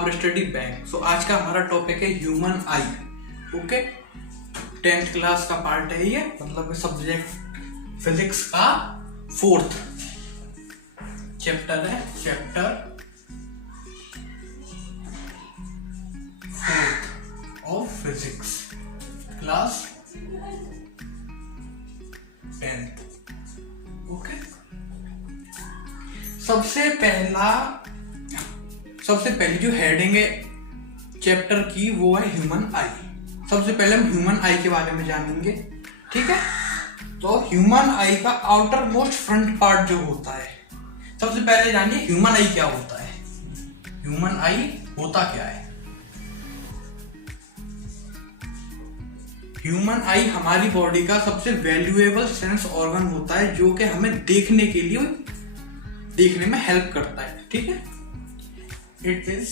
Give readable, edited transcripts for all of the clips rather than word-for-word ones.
Our study bank. सो आज का हमारा टॉपिक है ह्यूमन आई। ओके, 10th क्लास का पार्ट है ये, मतलब सब्जेक्ट फिजिक्स का 4th चैप्टर है, chapter 4th of physics, class 10th। Okay, सबसे पहली जो हेडिंग है चैप्टर की वो है ह्यूमन आई। सबसे पहले हम ह्यूमन आई के बारे में जानेंगे, ठीक है। तो ह्यूमन आई का आउटर मोस्ट फ्रंट पार्ट जो होता है, सबसे पहले जानिए ह्यूमन आई क्या होता है। ह्यूमन आई होता क्या है? ह्यूमन आई हमारी बॉडी का सबसे वैल्यूएबल सेंस ऑर्गन होता है, जो कि हमें देखने में हेल्प करता है, ठीक है। It is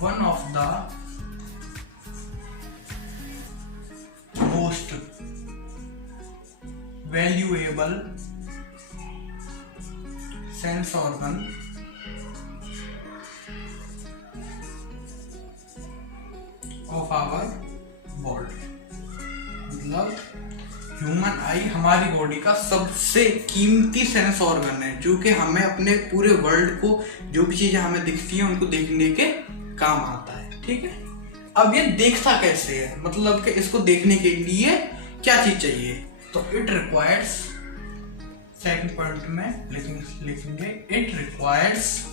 one of the most valuable sense organ of our body. मतलब ह्यूमन आई हमारी बॉडी का सबसे कीमती सेंस ऑर्गन है, जो कि हमें अपने पूरे वर्ल्ड को, जो भी चीजें हमें दिखती है उनको देखने के काम आता है, ठीक है। अब ये देखता कैसे है, मतलब कि इसको देखने के लिए क्या चीज चाहिए? तो इट रिक्वायर्स, सेकंड पॉइंट में लिखेंगे, it requires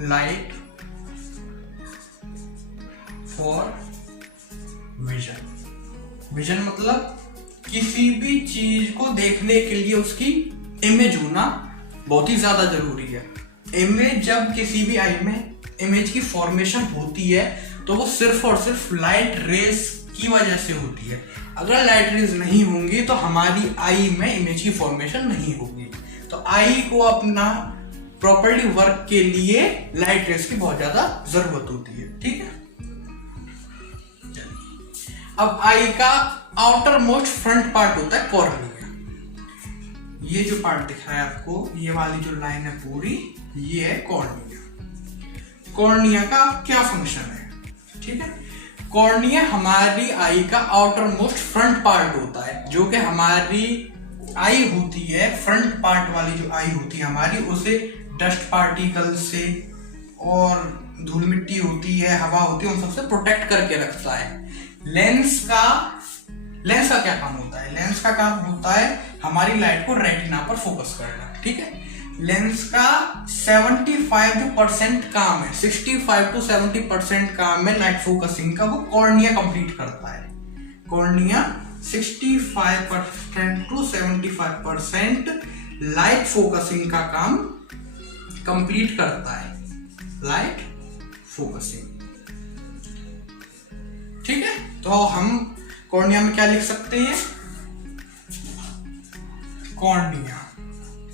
light for vision मतलब किसी भी चीज को देखने के लिए उसकी इमेज होना बहुत ही ज्यादा जरूरी है। इमेज, जब किसी भी आई में इमेज की फॉर्मेशन होती है तो वो सिर्फ और सिर्फ लाइट रेस की वजह से होती है। अगर लाइट रेज नहीं होंगी तो हमारी आई में इमेज की फॉर्मेशन नहीं होगी। तो आई को अपना प्रॉपर्ली वर्क के लिए लाइट रेस की बहुत ज्यादा जरूरत होती है, ठीक है। अब आई का आउटर मोस्ट फ्रंट पार्ट होता है कॉर्निया। ये जो पार्ट दिख रहा है आपको, ये वाली जो लाइन है पूरी, ये है कॉर्निया। कॉर्निया का क्या फंक्शन है, ठीक है। कॉर्निया हमारी आई का आउटर मोस्ट फ्रंट पार्ट होता है, जो कि हमारी आई होती है, फ्रंट पार्ट वाली जो आई होती है हमारी, उसे डस्ट पार्टिकल से और धूल मिट्टी होती है, हवा होती है, उन सबसे प्रोटेक्ट करके रखता है। लेंस का क्या काम होता है? लेंस का काम होता है हमारी लाइट को रेटिना पर फोकस करना, ठीक है। लेंस का 75% काम है, 65 to 70% काम है लाइट फोकसिंग का, वो कॉर्निया कंप्लीट करता है। कॉर्निया 65% to 75% लाइट फोकसिंग का काम कंप्लीट करता है, लाइट फोकसिंग, ठीक है। तो हम कॉर्निया में क्या लिख सकते हैं? कॉर्निया,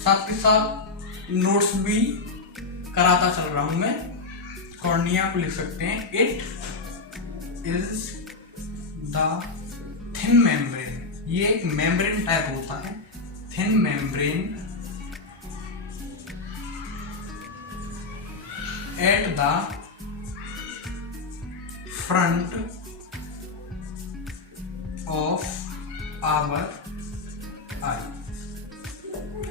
साथ के साथ नोट्स भी कराता चल रहा हूं मैं। कॉर्निया को लिख सकते हैं, it is the thin membrane. ये एक मेम्ब्रेन टाइप होता है, thin membrane at the front of our eye,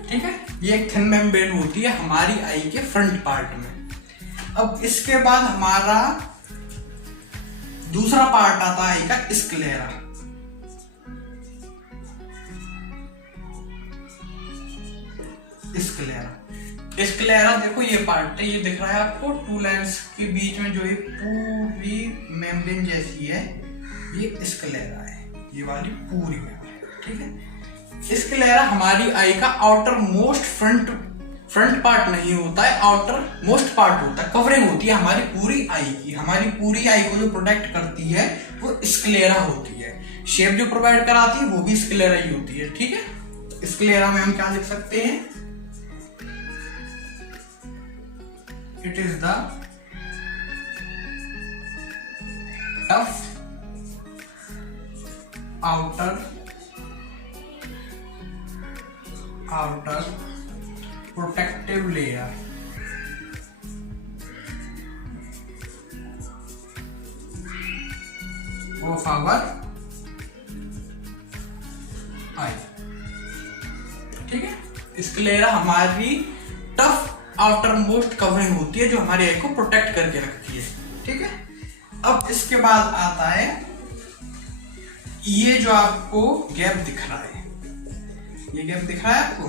ठीक है। ये एक थिन मेम्ब्रेन होती है हमारी आई के फ्रंट पार्ट में। अब इसके बाद हमारा दूसरा पार्ट आता है आई का, स्क्लेरा। स्क्लेरा देखो, ये पार्ट है, ये दिख रहा है आपको, टू लाइंस के बीच में जो ये पूरी मेम्ब्रेन जैसी है, ये स्क्लेरा है, ये वाली पूरी मेम्ब्रेन, ठीक है। स्क्लेरा हमारी आई का आउटर मोस्ट फ्रंट पार्ट नहीं होता है, आउटर मोस्ट पार्ट होता है, कवरिंग होती है हमारी पूरी आई की। हमारी पूरी आई को जो प्रोटेक्ट करती है वो स्क्लेरा होती है। शेप जो प्रोवाइड कराती है वो भी स्क्लेरा ही होती है, ठीक है। स्क्लेरा में हम क्या लिख सकते हैं? It is the tough outer protective layer of our eye. ठीक है, स्क्लेरा हमारी टफ आउटर मोस्ट कवरिंग होती है जो हमारे आई को प्रोटेक्ट करके रखती है। ठीक है, अब इसके बाद आता है ये जो आपको गैप दिख रहा है, ये गैप दिख रहा है आपको,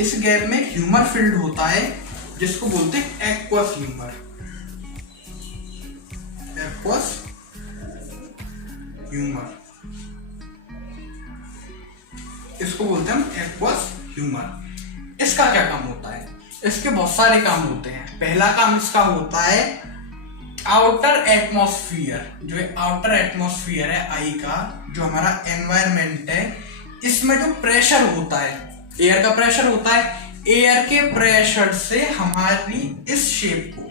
इस गैप में ह्यूमर फिल्ड होता है जिसको बोलते हैं एक्वस ह्यूमर। एक्वस ह्यूमर, इसको बोलते हैं हम एक्वस ह्यूमर। इसका क्या काम होता है? इसके बहुत सारे काम होते हैं। पहला काम इसका होता है आउटर एटमॉस्फेयर, जो आउटर एटमॉस्फेयर है आई का, जो हमारा एनवायरनमेंट है, इसमें जो प्रेशर होता है, एयर का प्रेशर होता है, एयर के प्रेशर से हमारी इस शेप को,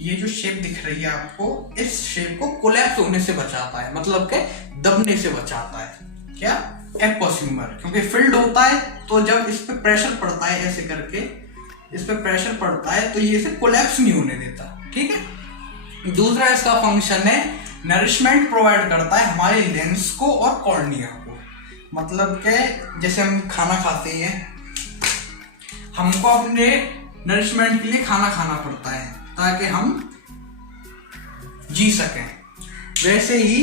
ये जो शेप दिख रही है आपको, इस शेप को कोलैप्स होने से बचाता है, मतलब के दबने से बचाता है। क्या? एक्वस ह्यूमर, क्योंकि फिल्ड होता है तो जब इस पे प्रेशर पड़ता है, ऐसे करके इस पे प्रेशर पड़ता है तो ये इसे कोलैप्स नहीं होने देता। ठीक है, दूसरा इसका फंक्शन है नरिशमेंट प्रोवाइड करता है हमारे लेंस को और कॉर्निया को। मतलब के जैसे हम खाना खाते हैं, हमको अपने नरिशमेंट के लिए खाना खाना पड़ता है ताकि हम जी सकें, वैसे ही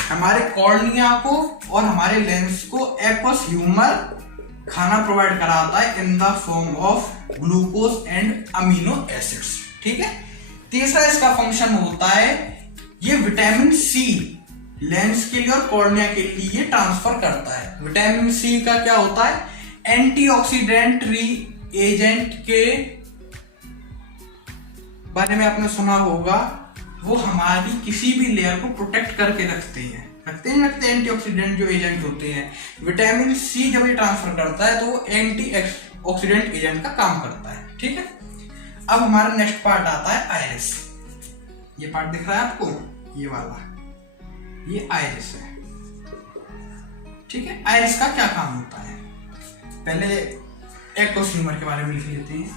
हमारे कॉर्निया को और हमारे लेंस को एक्वस ह्यूमर खाना प्रोवाइड कराता है in the form of glucose and amino acids. ठीक है, तीसरा इसका फंक्शन होता है ये विटामिन सी लेंस के लिए और कॉर्निया के लिए ट्रांसफर करता है। विटामिन सी का क्या होता है? एंटीऑक्सीडेंट एजेंट के बारे में आपने सुना होगा, वो हमारी किसी भी लेयर को प्रोटेक्ट करके रखते हैं एंटीऑक्सीडेंट जो एजेंट होते हैं। विटामिन सी जब ये ट्रांसफर करता है तो वो एंटी ऑक्सीडेंट एजेंट का काम करता है। ठीक है, अब हमारा नेक्स्ट पार्ट आता है आइरिस। ये पार्ट दिख रहा है आपको, ये वाला, ये आइरिस है। ठीक है, आइरिस का क्या काम होता है? पहले एक्वस ह्यूमर के बारे में लिख लेते हैं।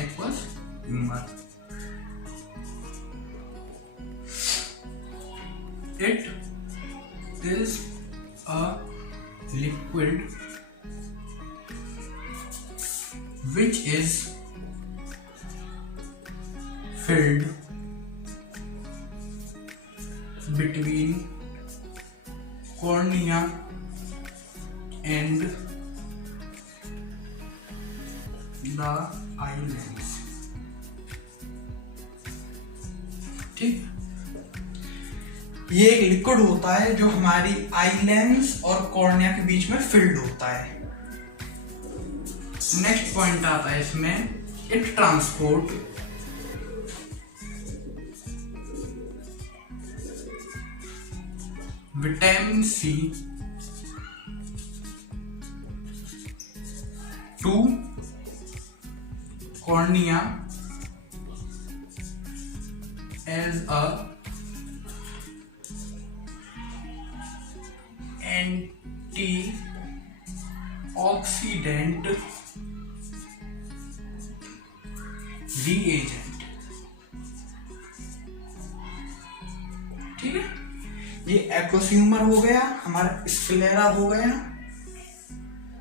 Aqueous humour, it is a liquid which is filled between cornea and the eye lens। ठीक, ये एक लिक्विड होता है जो हमारी आई लेंस और कॉर्निया के बीच में फिल्ड होता है। नेक्स्ट पॉइंट आता है इसमें, it transport vitamin C to cornea as a antioxidant reagent. ठीक है, ये एक्वस ह्यूमर हो गया, हमारा स्क्लेरा हो गया,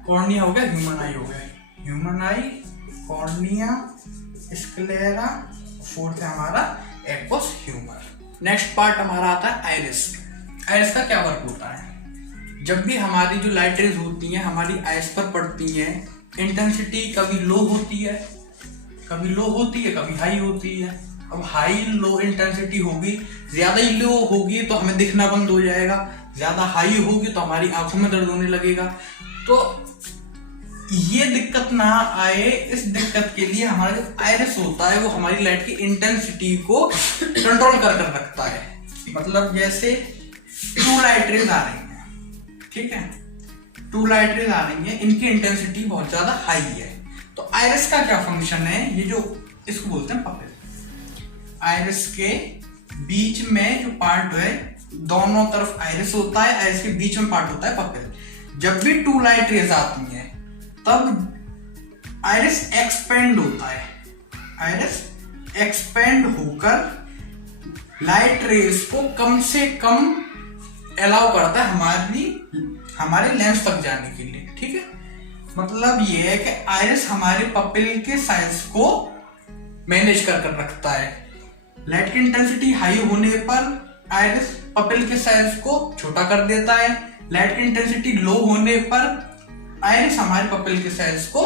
कॉर्निया हो गया, ह्यूमन आई हो गया। ह्यूमन आई, कॉर्निया, स्क्लेरा, फोर्थ है हमारा एक्वस ह्यूमर। नेक्स्ट पार्ट हमारा आता है आइरिस। आइरिस का क्या वर्क होता है? जब भी हमारी जो लाइट रेज होती हैं हमारी आइस पर पड़ती हैं, इंटेंसिटी कभी लो होती है, कभी लो होती है, कभी हाई होती है। अब हाई लो इंटेंसिटी होगी, ज्यादा ही लो होगी तो हमें दिखना बंद हो जाएगा, ज्यादा हाई होगी तो हमारी आंखों में दर्द होने लगेगा। तो ये दिक्कत ना आए, इस दिक्कत के लिए हमारा जो आइरिस होता है वो हमारी लाइट की इंटेंसिटी को कंट्रोल कर रखता है। मतलब जैसे टू लाइट रेज आ रही है, ठीक है, टू लाइट रेज आ रही है, इनकी इंटेंसिटी बहुत ज्यादा हाई है, तो आइरिस का क्या फंक्शन है? ये जो इसको बोलते हैं पपिल। आइरिस के बीच में जो पार्ट है, दोनों तरफ आइरिस होता है, आइरिस के बीच में पार्ट होता है पपिल। जब भी टू लाइट रेज आती हैं तब आइरिस एक्सपेंड होता है, आइरिस एक्सपेंड होकर लाइट रेज को कम से कम अलाउ करता है हमारे लेंस तक जाने के लिए। ठीक है, मतलब ये है कि आइरिस हमारे पपिल के साइज को मैनेज कर रखता है। लाइट की इंटेंसिटी हाई होने पर आइरिस पपिल के साइज को छोटा कर देता है, लाइट की इंटेंसिटी लो होने पर आइरिस हमारे पपिल के साइज को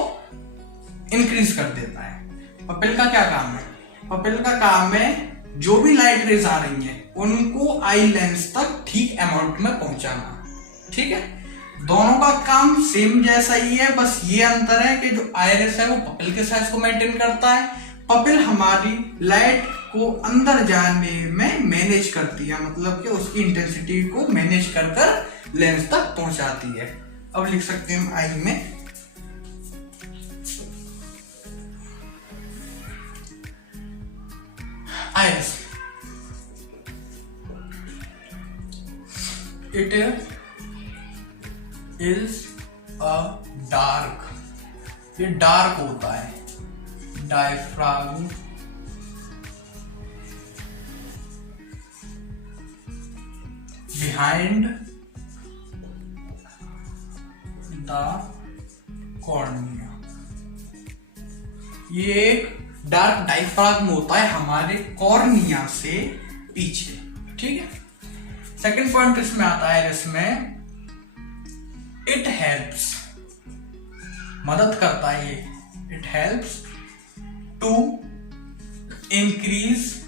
इंक्रीज कर देता है। पपिल का क्या काम है? पपिल का काम है जो भी लाइट रेज आ रही हैं उनको आई लेंस तक ठीक अमाउंट में पहुंचाना। ठीक है, दोनों का काम सेम जैसा ही है, बस ये अंतर है कि जो आइरिस है वो पपिल के साइज को मेंटेन करता है, पपिल हमारी लाइट को अंदर जाने में मैनेज करती है, मतलब कि उसकी इंटेंसिटी को मैनेज कर कर लेंस तक पहुंचाती है। अब लिख सकते हैं हम आई में iris, it is a dark, ये डार्क होता है, डायफ्राम बिहाइंड द कॉर्निया। ये एक डार्क डायफ्राम होता है हमारे कॉर्निया से पीछे। ठीक है, सेकंड पॉइंट इसमें आता है, इसमें इट हेल्प्स, मदद करता है, इट हेल्प्स टू इंक्रीज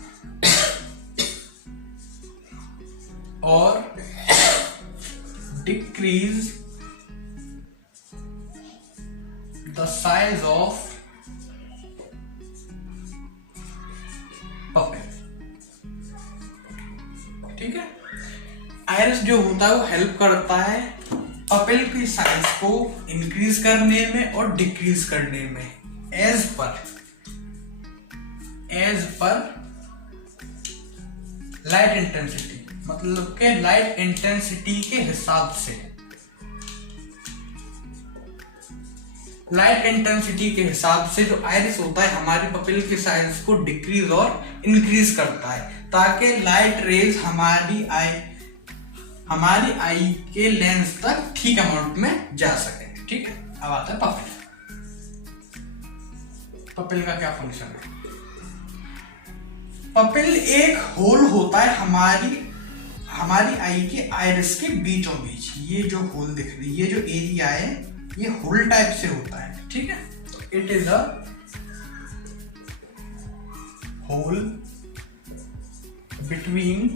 और decrease the size of pupil. ठीक है, आइरिस जो होता है वो हेल्प करता है पपिल की साइज को इंक्रीज करने में और डिक्रीज करने में एज पर लाइट इंटेंसिटी, मतलब के लाइट इंटेंसिटी के हिसाब से, लाइट इंटेंसिटी के हिसाब से जो आइरिस होता है हमारे पपिल के साइज को डिक्रीज और इंक्रीज करता है, ताकि लाइट रेज हमारी आई के लेंस तक ठीक अमाउंट में जा सके। ठीक है, अब आता है पपिल। पपिल का क्या फंक्शन है? पपिल एक होल होता है हमारी आई के आइरिस के बीचों बीच। ये जो होल दिख रही है, ये जो एरिया है, ये होल टाइप से होता है। ठीक है, it is a hole between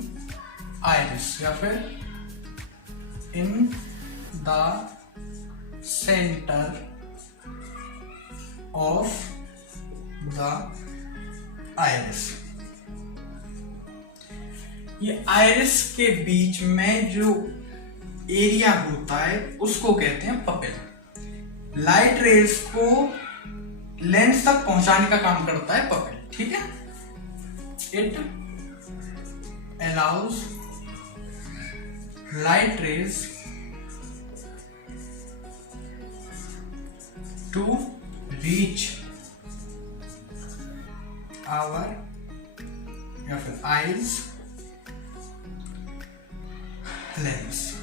iris या फिर in the centre of the iris. ये आइरिस के बीच में जो एरिया होता है उसको कहते हैं पपिल। लाइट रेज को लेंस तक पहुंचाने का काम करता है पपिल। ठीक है, it allows light rays to reach our या फिर आइज लेंस।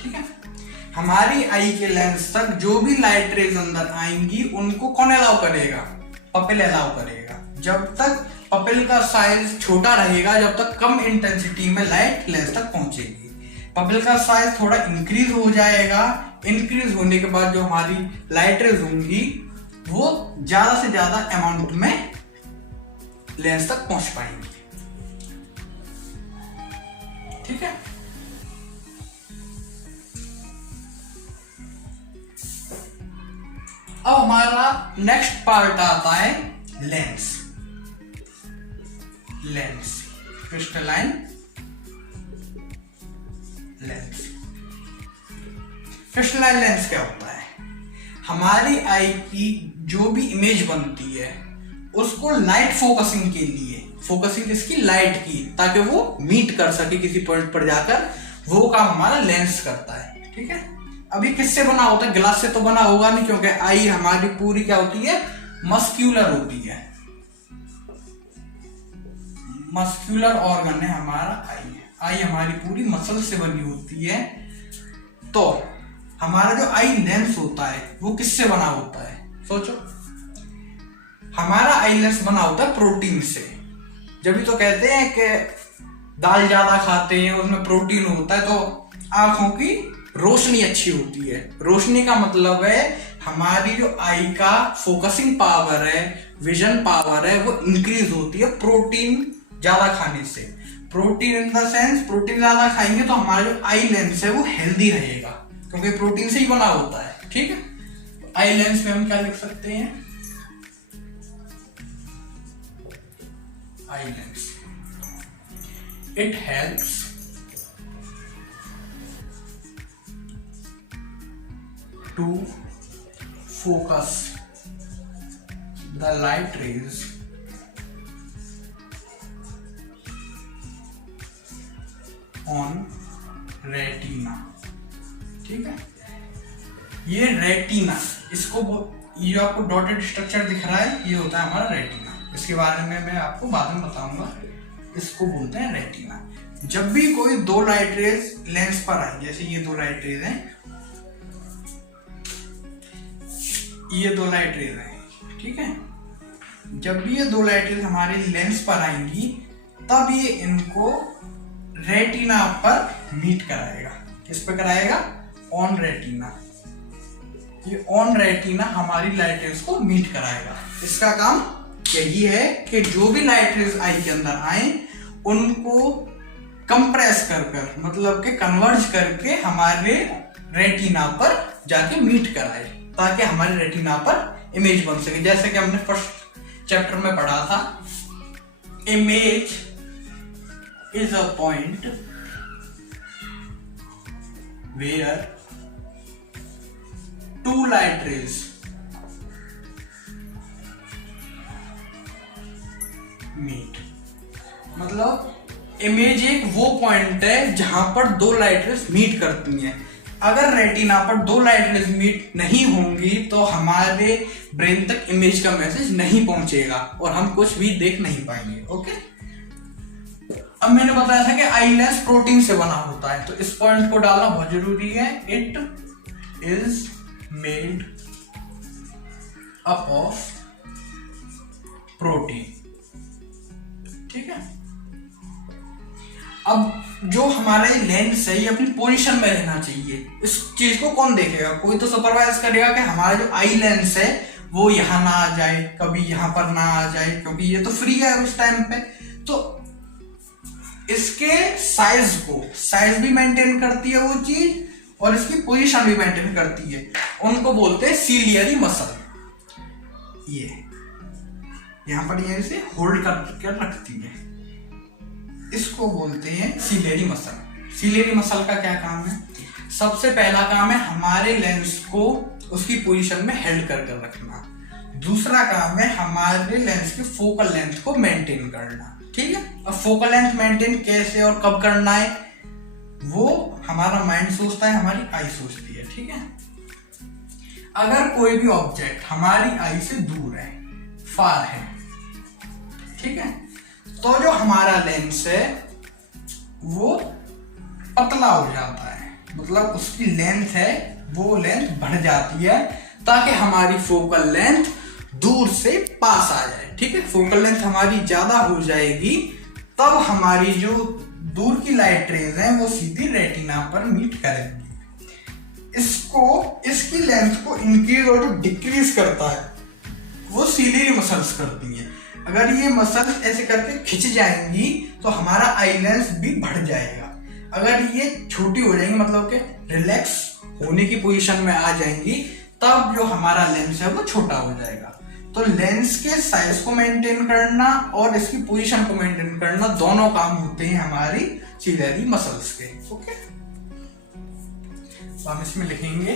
ठीक है, हमारी आई के लेंस तक जो भी लाइट रेज अंदर आएंगी उनको कौन अलाउ करेगा? पपिल अलाउ करेगा। जब तक पपिल का साइज छोटा रहेगा, जब तक कम इंटेंसिटी में लाइट लेंस तक पहुंचेगी। पपिल का साइज थोड़ा इंक्रीज हो जाएगा, इंक्रीज होने के बाद जो हमारी लाइट रेज होंगी वो ज्यादा से ज्यादा अमाउंट में लेंस तक पहुंच पाएंगी। ठीक है, अब हमारा नेक्स्ट पार्ट आता है lens. Lens, crystalline lens. Crystalline lens क्या होता है? हमारी आई की जो भी इमेज बनती है उसको लाइट फोकसिंग के लिए, फोकसिंग इसकी लाइट की, ताकि वो मीट कर सके किसी पॉइंट पर जाकर, वो काम हमारा लेंस करता है। ठीक है, अब ये किससे बना होता है? ग्लास से तो बना होगा नहीं, क्योंकि आई हमारी पूरी क्या होती है? मस्क्यूलर होती है। मस्क्यूलर ऑर्गन है हमारा आई। आई हमारी पूरी मसल से बनी होती है। तो हमारा जो आई लेंस होता है वो किससे बना होता है? सोचो, हमारा आई लेंस बना होता है प्रोटीन से। जब भी तो कहते हैं कि दाल ज्यादा खाते हैं उसमें प्रोटीन होता है तो आंखों की रोशनी अच्छी होती है। रोशनी का मतलब है हमारी जो आई का फोकसिंग पावर है, विजन पावर है, वो इंक्रीज होती है प्रोटीन ज्यादा खाने से। Protein in the sense, protein ज्यादा खाएंगे तो हमारा जो आई लेंस है वो हेल्दी रहेगा, क्योंकि प्रोटीन से ही बना होता है। ठीक है, तो आई लेंस में हम क्या लिख सकते हैं? Eye lens, it helps to focus the light rays on retina। ठीक है, ये रेटिना, इसको ये जो आपको डॉटेड स्ट्रक्चर दिख रहा है ये होता है हमारा रेटिना। इसके बारे में मैं आपको बाद में बताऊंगा। इसको बोलते हैं रेटिना। जब भी कोई दो लाइट रेज लेंस पर आए, जैसे ये दो लाइट रेज हैं, ये दो लाइट रेज हैं, ठीक है, जब भी ये दो लाइट रेज हमारे लेंस पर आएंगी तब ये इनको रेटिना पर मीट कराएगा। किस पे कराएगा? On retina. ये ऑन रेटिना हमारी लाइट रेज को मीट कराएगा। इसका काम यही है कि जो भी लाइट रेज आई के अंदर आए उनको कंप्रेस कर कर, मतलब कि कन्वर्ज करके हमारे रेटिना पर जाके मीट कराए, ताकि हमारे रेटिना पर इमेज बन सके। जैसे कि हमने फर्स्ट चैप्टर में पढ़ा था, image is a point where two light rays meet. मतलब इमेज एक वो पॉइंट है जहां पर दो लाइट रेज मीट करती हैं। अगर रेटिना पर दो लाइट रेज मीट नहीं होंगी तो हमारे ब्रेन तक इमेज का मैसेज नहीं पहुंचेगा और हम कुछ भी देख नहीं पाएंगे। ओके, अब मैंने बताया था कि आई लेंस प्रोटीन से बना होता है, तो इस पॉइंट को डालना बहुत जरूरी है। It is made up of protein. ठीक है, अब जो हमारा लेंस है ये अपनी पोजीशन में रहना चाहिए। इस चीज को कौन देखेगा? कोई तो सुपरवाइज करेगा कि हमारा जो आई लेंस है वो यहां ना आ जाए, कभी यहां पर ना आ जाए, क्योंकि ये तो फ्री है उस टाइम पे। तो इसके साइज भी मेंटेन करती है वो चीज, और इसकी पोजीशन भी मेंटेन करती है। उनको बोलते हैं सीलियरी मसल। ये यहां पर ये इसे होल्ड कर रखती है, इसको बोलते हैं सीलियरी मसल। सीलियरी मसल का क्या काम है? सबसे पहला काम है हमारे लेंस को उसकी पोजीशन में हेल्ड कर रखना। दूसरा काम है हमारे लेंस की फोकल लेंथ को मेंटेन करना। ठीक है, अब फोकल लेंथ मेंटेन कैसे और कब करना है वो हमारा माइंड सोचता है, हमारी आई सोचती है। ठीक है, अगर कोई भी ऑब्जेक्ट हमारी आई से दूर है, फार है, ठीक है, तो जो हमारा लेंस है वो पतला हो जाता है, मतलब उसकी लेंथ है वो लेंथ बढ़ जाती है ताकि हमारी फोकल लेंथ दूर से पास आ जाए। ठीक है, फोकल लेंथ हमारी ज्यादा हो जाएगी तब हमारी जो दूर की लाइट रेज हैं वो सीधी रेटिना पर मीट करेंगी। इसकी लेंथ को इंक्रीज और जो डिक्रीज करता है वो सीलियरी मसल्स करती हैं। अगर ये मसल्स ऐसे करके खिंच जाएंगी तो हमारा आई लेंस भी बढ़ जाएगा। अगर ये छोटी हो जाएंगी, मतलब कि रिलैक्स होने की पोजीशन में आ जाएंगी, तब जो हमारा लेंस है वो छोटा हो जाएगा। तो लेंस के साइज को मेंटेन करना और इसकी पोजीशन को मेंटेन करना दोनों काम होते हैं हमारी सीलियरी मसल्स के। ओके, तो हम इसमें लिखेंगे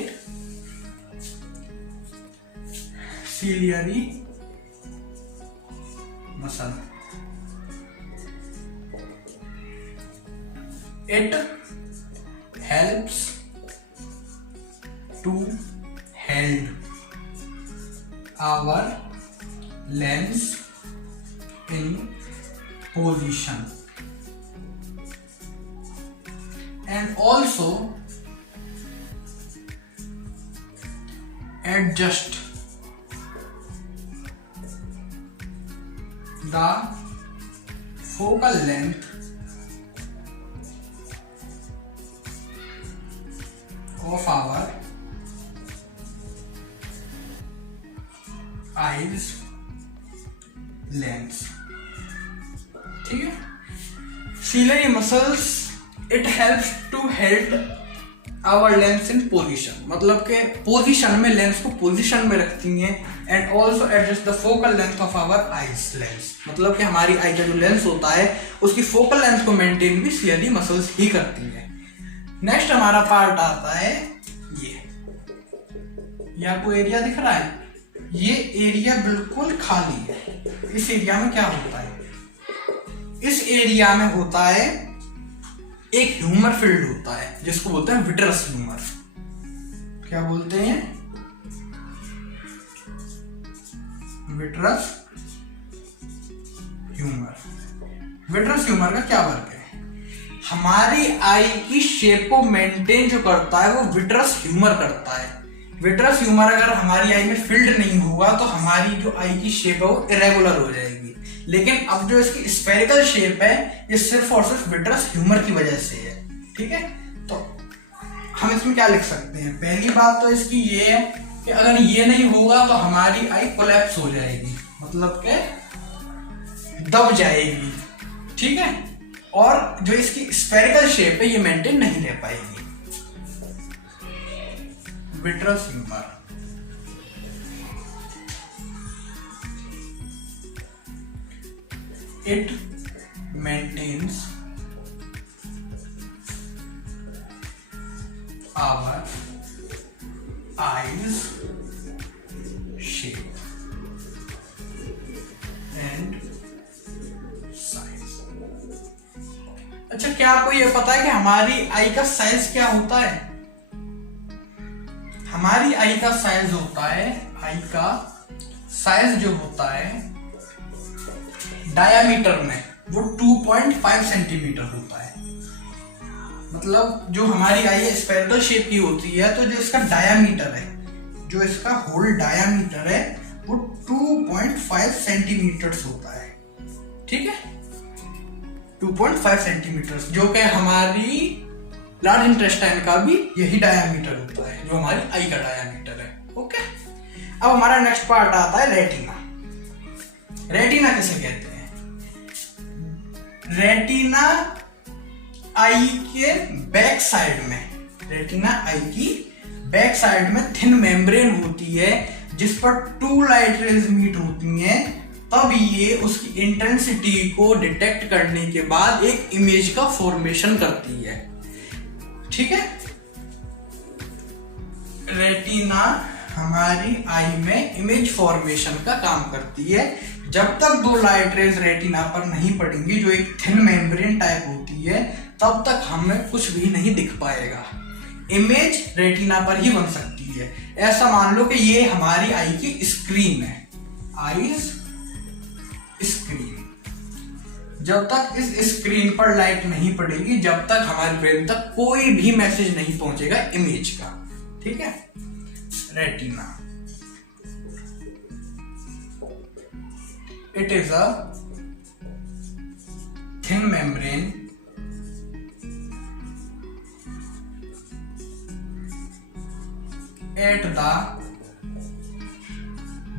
ciliary muscle. It helps to hold our lens in position and also adjust the focal length of our eyes lens. ठीक है, ciliary muscles it helps to hold our lens in position, मतलब के position में lens को position में रखती हैं and also adjust the focal length of our eyes lens, मतलब कि हमारी आई का जो लेंस होता है उसकी फोकल लेंथ को मेंटेन भी सिलियरी मसल्स ही करती हैं। नेक्स्ट हमारा पार्ट आता है ये आपको एरिया दिख रहा है, ये एरिया बिल्कुल खाली है। इस एरिया में क्या होता है, इस एरिया में होता है एक ह्यूमर फील्ड होता है जिसको बोलते हैं विट्रस ह्यूमर। क्या बोलते हैं, विट्रस ह्यूमर। विट्रस ह्यूमर का क्या वर्क है, हमारी आई की शेप को मेंटेन जो करता है वो विट्रस ह्यूमर करता है। विट्रस ह्यूमर अगर हमारी आई में फिल्ड नहीं हुआ तो हमारी जो आई की शेप है वो इरेगुलर हो जाएगी, लेकिन अब जो इसकी स्फेरिकल शेप है ये सिर्फ और सिर्फ विट्रस ह्यूमर की वजह से है। ठीक है, तो हम इसमें क्या लिख सकते हैं, पहली बात तो इसकी ये है कि अगर ये नहीं होगा तो हमारी आई कोलैप्स हो जाएगी, मतलब के दब जाएगी। ठीक है, और जो इसकी स्फेरिकल शेप है ये मेंटेन नहीं रह पाएगी। Vitreous humour it maintains our eyes shape and size। अच्छा, क्या आपको ये पता है कि हमारी आई का साइज क्या होता है? हमारी आई का साइज होता है, आई का साइज जो होता है डायामीटर में वो 2.5 सेंटीमीटर होता है। मतलब जो हमारी आई है स्फेरिकल शेप की होती है, तो जो इसका डायामीटर है, जो इसका होल डायामीटर है वो 2.5 सेंटीमीटर्स होता है। ठीक है, 2.5 सेंटीमीटर्स, जो कि हमारी लार्ज इंटेस्टाइन का भी यही डायामीटर होता है, जो हमारी आई का डायामीटर है। ओके, अब हमारा नेक्स्ट पार्ट आता है रेटिना। रेटिना किसे कहते हैं? रेटिना आई के बैक साइड में, रेटिना आई की बैक साइड में थिन मेम्ब्रेन होती है जिस पर 2 लाइट रेज मीट होती हैं, तब ये उसकी इंटेंसिटी को डिटेक्ट करने के बाद एक इमेज का फॉर्मेशन करती है। ठीक है, रेटिना हमारी आई में इमेज फॉर्मेशन का काम करती है। जब तक 2 लाइट रेज रेटिना पर नहीं पड़ेंगी, जो एक थिन मेम्ब्रेन टाइप होती है, तब तक हमें कुछ भी नहीं दिख पाएगा। इमेज रेटिना पर ही बन सकती है। ऐसा मान लो कि ये हमारी आई की स्क्रीन है, आईज स्क्रीन। जब तक इस स्क्रीन पर लाइट नहीं पड़ेगी, जब तक हमारे ब्रेन तक कोई भी मैसेज नहीं पहुंचेगा इमेज का। ठीक है, retina it is a thin membrane at the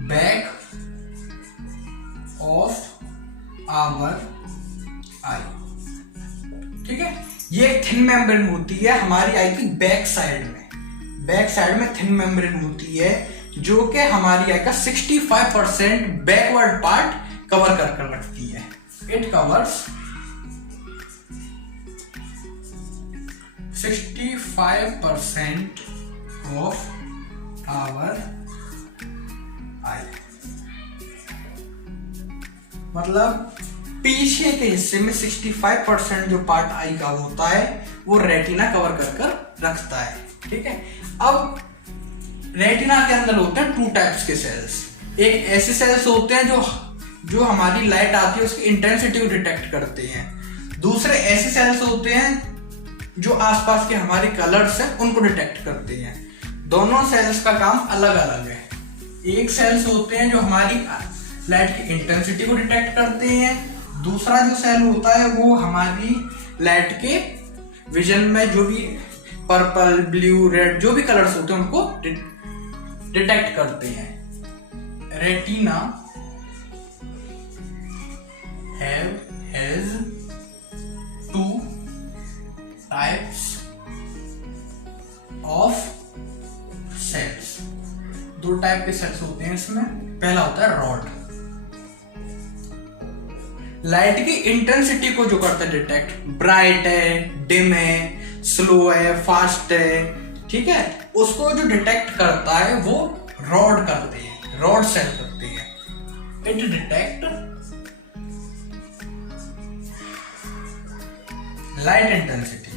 back of our eye। ठीक है, ये एक थिन मेम्ब्रेन होती है हमारी आई की बैक साइड में। बैक साइड में थिन मेम्ब्रेन होती है जो कि हमारी आई का 65% बैकवर्ड पार्ट कवर कर रखती है। इट कवर्स 65% ऑफ आवर आई, मतलब पीछे के हिस्से में 65% जो पार्ट आई का होता है वो रेटिना कवर कर रखता है। ठीक है, अब रेटिना के अंदर होते हैं 2 टाइप्स के सेल्स। एक ऐसे सेल्स होते हैं जो हमारी लाइट आती है उसकी इंटेंसिटी को डिटेक्ट करते हैं। दूसरे ऐसे सेल्स होते हैं जो आसपास के हमारे कलर्स हैं उनको डिटेक्ट करते हैं। दोनों सेल्स का काम अलग अलग है। एक सेल्स होते हैं जो हमारी लाइट की इंटेंसिटी को डिटेक्ट करते हैं, दूसरा जो सेल होता है वो हमारी लाइट के विजन में जो भी पर्पल, ब्लू, रेड जो भी कलर्स होते हैं उनको डिटेक्ट करते हैं। Retina has 2 types of cells। 2 type के सेल्स होते हैं इसमें। पहला होता है रॉड, लाइट की इंटेंसिटी को जो करता है डिटेक्ट, ब्राइट है, डिम है, स्लो है, फास्ट है, ठीक है, उसको जो डिटेक्ट करता है वो रॉड करते हैं, रॉड सेल करते हैं। It detect light intensity.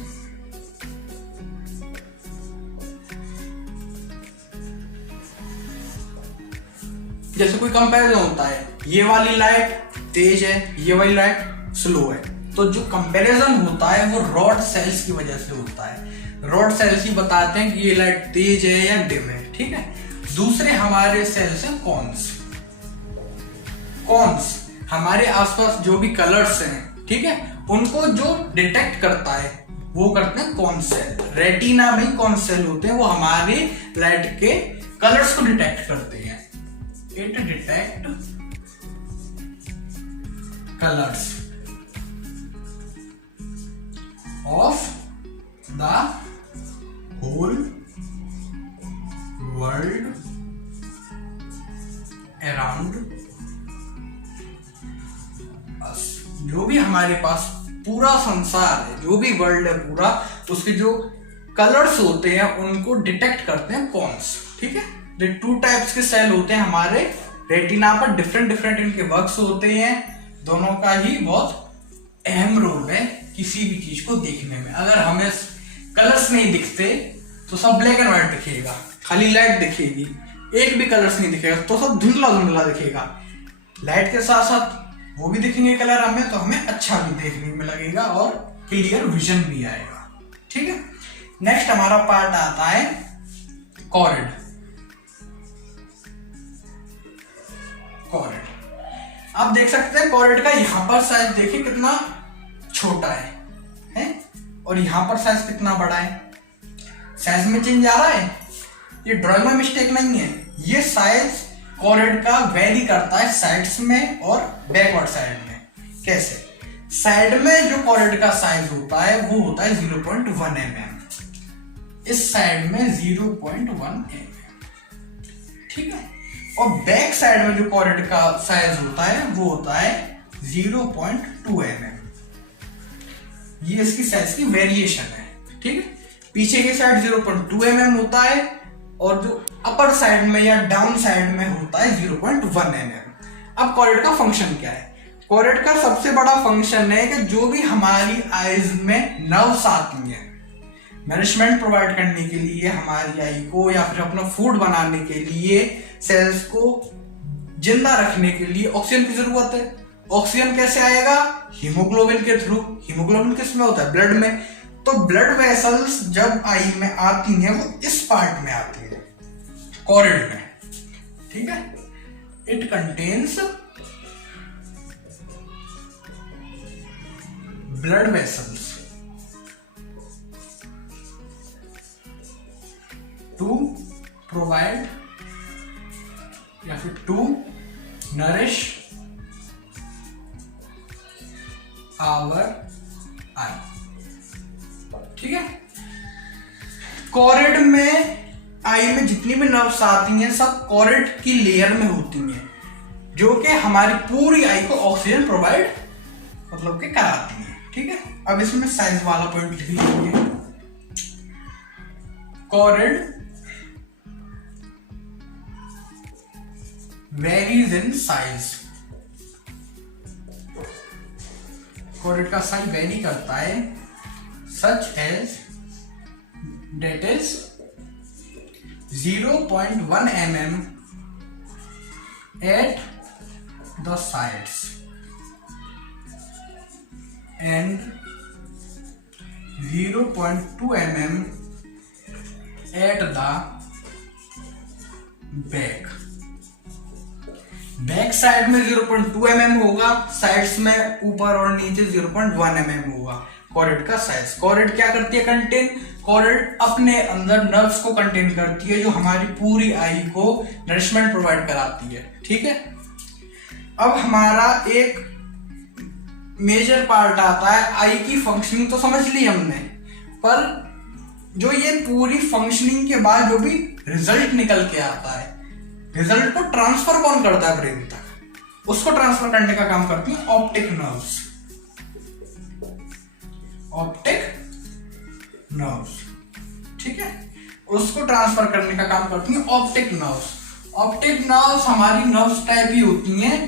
जैसे कोई कंपैरिजन होता है, ये वाली लाइट तेज है, ये वाली लाइट स्लो है, तो जो कंपैरिजन होता है वो रॉड सेल्स की वजह से होता है। रॉड सेल्स ही बताते हैं कि ये लाइट तेज है या डिम है, ठीक है। दूसरे हमारे सेल्स हैं कॉन्स। कॉन्स हमारे आसपास जो भी कलर्स हैं, ठीक है, उनको जो डिटेक्ट करता है वो करते हैं कॉन सेल। रेटिना में कॉन सेल होते हैं, वो हमारे लाइट के कलर्स को डिटेक्ट करते हैं। It detect colours of the whole world around us. जो भी हमारे पास पूरा संसार है, जो भी वर्ल्ड है पूरा, उसके जो कलर्स होते हैं उनको डिटेक्ट करते हैं कॉन्स, ठीक है। 2 टाइप्स के सेल होते हैं हमारे रेटिना पर, डिफरेंट डिफरेंट इनके वर्क्स होते हैं। दोनों का ही बहुत अहम रोल है किसी भी चीज को देखने में। अगर हमें कलर्स नहीं दिखते तो सब ब्लैक एंड व्हाइट दिखेगा, खाली लाइट दिखेगी, एक भी कलर्स नहीं दिखेगा तो सब धुंधला धुंधला दिखेगा। लाइट के साथ साथ वो भी दिखेंगे कलर हमें, तो हमें अच्छा भी देखने में लगेगा और क्लियर विजन भी आएगा, ठीक है। नेक्स्ट हमारा पार्ट आता है कॉरिड। कॉरिड आप देख सकते हैं, कॉरिड का यहां पर साइज देखिए कितना छोटा है और यहां पर साइज कितना बड़ा है। साइज में चेंज आ रहा है, ये ड्राइंग में मिस्टेक नहीं है। ये साइज कॉरिड का वेरी करता है साइड्स में और बैकवर्ड साइड में। कैसे? साइड में जो कॉरिड का साइज होता है वो होता है 0.1 mm, इस साइड में 0.1 mm, ठीक है। और बैक साइड में जो कॉरिड का साइज होता है वो होता है 0.2 mm। ये इसकी साइज की वेरिएशन है, ठीक है। पीछे की साइड 0.2 mm होता है और जो अपर साइड में या डाउन साइड में होता है 0.1 mm। अब कॉरिड का फंक्शन क्या है? कॉरिड का सबसे बड़ा फंक्शन है कि जो भी हमारी आईज में नर्व्स आती हैं, नरिशमेंट प्रोवाइड करने के लिए हमारी आई को, या फिर अपना फूड बनाने के लिए, सेल्स को जिंदा रखने के लिए ऑक्सीजन की जरूरत है। ऑक्सीजन कैसे आएगा? हीमोग्लोबिन के थ्रू। हीमोग्लोबिन किस में होता है? ब्लड में। तो ब्लड वेसल्स जब आई में आती हैं वो इस पार्ट में आती है, कॉरिड में, ठीक है। It contains blood vessels to provide या फिर टू नरिश आवर आई, ठीक है। कॉरिड में, आई में जितनी भी नर्व्स आती हैं सब कॉरिड की लेयर में होती हैं, जो कि हमारी पूरी आई को ऑक्सीजन प्रोवाइड मतलब के कराती है, ठीक है। अब इसमें साइज वाला पॉइंट लिख लीजिए। कॉरिड वेरीज इन साइज। कॉरिड का साइज वेरी करता है, such as that is 0.1 mm at the sides and 0.2 mm at the back. Back side में 0.2 mm होगा, साइड्स में ऊपर और नीचे 0.1 mm होगा। कॉर्डेट का साइज, कॉर्डेट क्या करती है कंटेन, कॉर्डेट अपने अंदर नर्व्स को कंटेन करती है जो हमारी पूरी आई को नरिशमेंट प्रोवाइड कराती है। ठीक है, अब हमारा एक मेजर पार्ट आता है, आई की फंक्शनिंग तो समझ ली हमने, पर जो ये पूरी फंक्शनिंग के बाद जो भी रिजल्ट निकल के आता है, रिजल्ट को ट्रांसफर कौन करता है ब्रेन तक, उसको ट्रांसफर करने का काम करती है ऑप्टिक नर्व्स। ऑप्टिक नर्व्स, ठीक है, उसको ट्रांसफर करने का काम करती है ऑप्टिक नर्व्स। ऑप्टिक नर्व्स हमारी नर्व्स टाइप ही होती हैं,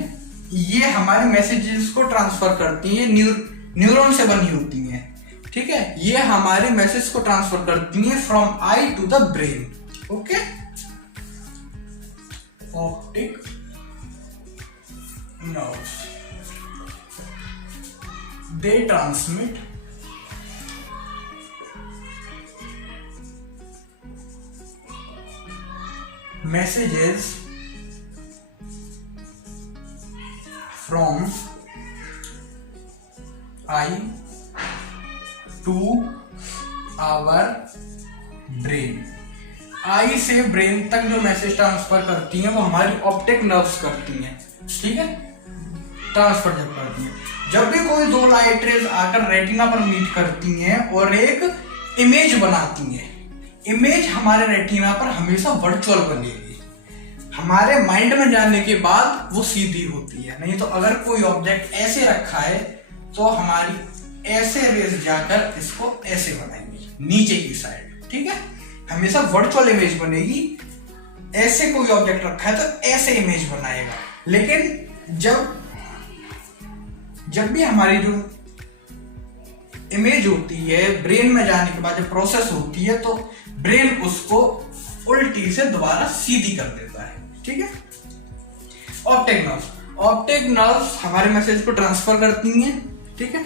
ये हमारे मैसेजेस को ट्रांसफर करती हैं, न्यूरॉन से बनी होती हैं। ठीक है, ये हमारे मैसेज को ट्रांसफर करती हैं from eye to the brain. Okay, optic nerves, they transmit messages from eye to our brain। Eye से ब्रेन तक जो मैसेज ट्रांसफर करती हैं वो हमारी ऑप्टिक नर्व्स करती हैं। ठीक है, ट्रांसफर जब करती हैं, जब भी कोई दो लाइट रेज आकर रेटिना पर मीट करती हैं और एक इमेज बनाती हैं, इमेज हमारे रेटिना पर हमेशा वर्चुअल बनेगी, हमारे माइंड में जाने के बाद वो सीधी होती है। नहीं तो अगर कोई ऑब्जेक्ट ऐसे रखा है तो हमारी ऐसे रेज जाकर इसको ऐसे बनाएंगी नीचे की साइड। ठीक है, हमेशा वर्चुअल इमेज बनेगी, ऐसे कोई ऑब्जेक्ट रखा है तो ऐसे इमेज बनाएगा। लेकिन जब भी हमारी जो इमेज होती है ब्रेन में जाने के बाद जब प्रोसेस होती है तो ब्रेन उसको उल्टी से दोबारा सीधी कर देता है। ठीक है, ऑप्टिक नर्व्स, ऑप्टिक नर्व्स हमारे मैसेज को ट्रांसफर करती हैं। ठीक है,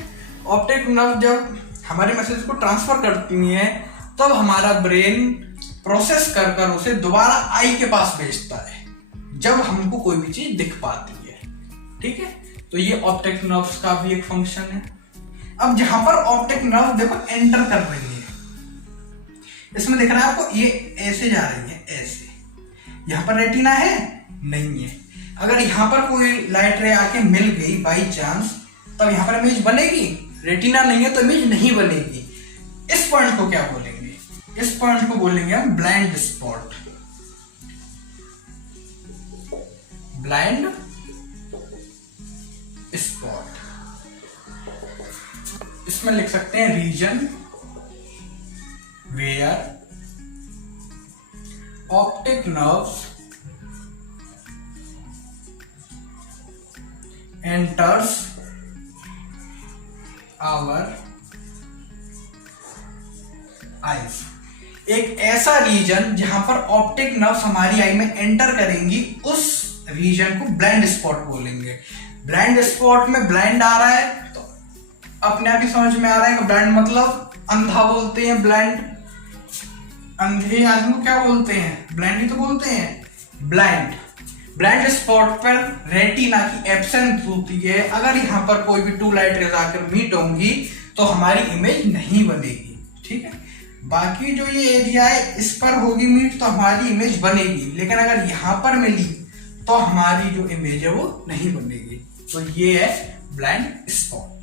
ऑप्टिक नर्व जब हमारे मैसेज को ट्रांसफर करती हैं तब हमारा ब्रेन प्रोसेस कर कर उसे दोबारा आई के पास भेजता है जब हमको कोई भी चीज दिख पाती है। ठीक है, तो ये ऑप्टिक नर्व्स का भी एक फंक्शन है। अब जहां पर ऑप्टिक नर्व देखो एंटर कर रही है, इसमें दिख रहा है आपको, ये ऐसे जा रही है, ऐसे, यहां पर रेटिना है नहीं है। अगर यहां पर कोई लाइट रे आके मिल गई बाई चांस, तब यहां पर इमेज बनेगी, रेटिना नहीं है तो इमेज नहीं बनेगी। इस पॉइंट को क्या बोलेंगे, इस पॉइंट को बोलेंगे हम ब्लाइंड स्पॉट। ब्लाइंड स्पॉट, इसमें लिख सकते हैं region where optic nerves enters our eyes. एक ऐसा रीजन जहां पर ऑप्टिक नर्व्स हमारी आई में एंटर करेंगी, उस रीजन को ब्लाइंड स्पॉट बोलेंगे। ब्लाइंड स्पॉट में ब्लाइंड आ रहा है तो अपने आप ही समझ में आ रहा है कि ब्लाइंड मतलब अंधा बोलते हैं, ब्लाइंड, अंधे आदमी को क्या बोलते हैं, ब्लाइंड ही तो बोलते हैं। ब्लाइंड, ब्लाइंड स्पॉट पर रेटिना की एब्सेंस होती है। अगर यहाँ पर कोई भी टू लाइट रेज आकर मीट होंगी तो हमारी इमेज नहीं बनेगी। ठीक है, बाकी जो ये एरिया है इस पर होगी मीट तो हमारी इमेज बनेगी, लेकिन अगर यहाँ पर मिली तो हमारी जो इमेज है वो नहीं बनेगी। तो ये है ब्लाइंड स्पॉट।